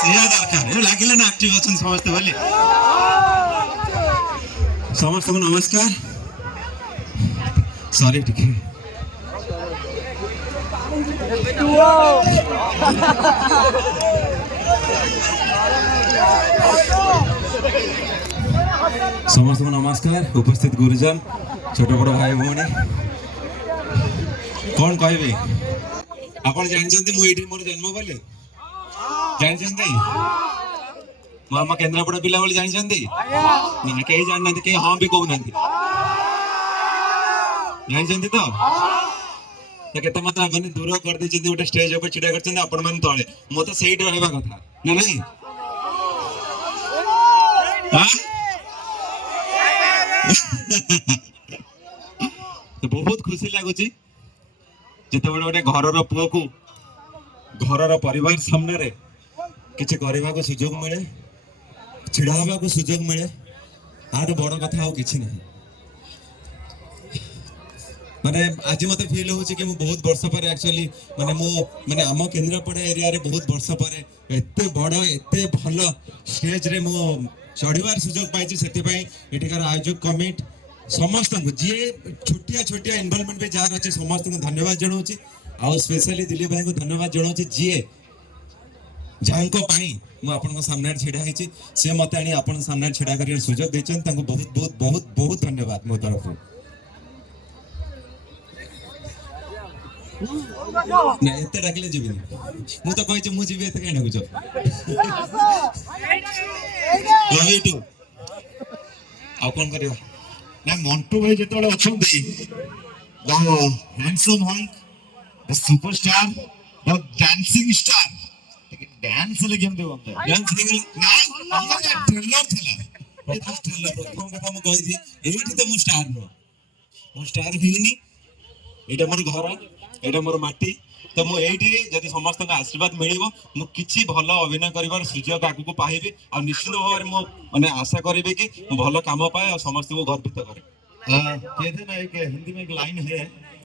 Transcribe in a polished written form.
सेया दरकार लागिला ना एक्टिव अछन समस्त बोली समस्त को नमस्कार सॉरी ठीक है समस्त को नमस्कार उपस्थित गुरुजन छोट बड़ भाई भौणी कौन कहबे आपण जानछन्ती मु एठी मोर जन्म बोले जानछन्ती मु आम केन्द्रापड़ा पिला बोले जानछन्ती ना कहीं जानना कहीं हाँ भी कहूना जानछन्ती तो केते मत माने दूर कर दे जदी गोटे स्टेज ऊपर छिडा करछन आपण मन तळे मो तो सेही रहबा कथा ना नहीं हां तो बहुत खुशी लागुची जिते बड़े गोटे घर पुओ को घर परिवार सामने रे किसी करने को सुजोग मिले छिड़ा हवा को सुजोग मिले आठ बड़ कथा आ कि ना माने आज मत फील हो कि बहुत वर्ष पर एक्चुअली माने मो माने आम केन्द्रापड़ा एरिया रे बहुत वर्ष पर एते बड़ एते भल स्टेज रे मो चढ़ीबार सुजोग पाई से एठिकार आयोजक कमिटी समस्त को जी छोटिया छोटिया इनवॉल्वमेंट भी जार अच्छे समस्त को धन्यवाद जनाऊँ आउ स्पेशली दिलीप भाई को धन्यवाद जनाऊँ जी जहाँ मु आपन सामने छिड़ा होती सी मत आनी आपन सामने छिड़ा कर सुजोग देते बहुत बहुत बहुत बहुत धन्यवाद मो तरफ ना एते डाकिले जीविनी मु तो कहि मु जीवि एते कहीं डाकुछ लव यू टू आ कोन करियो ना मंटू भाई जेतले अछंती the handsome hunk the superstar the dancing star dance ले केम देबो डांस दिगल ना हमर ट्रेलर थला प्रथम कथा मु कहि थी एठी तो मु स्टार नो मु स्टार हिनी एटा मोर घर एटा मोर माटी तो मु एठी जदि समस्त का आशीर्वाद मिलिबो मु किछि भलो अभिनय करिवार सुजोग आगु को पाइबे आ निश्चित भाव मु माने आशा करिबे कि भलो काम पाए और समस्त को गर्वित करे कहते ना एक हिंदी में एक लाइन है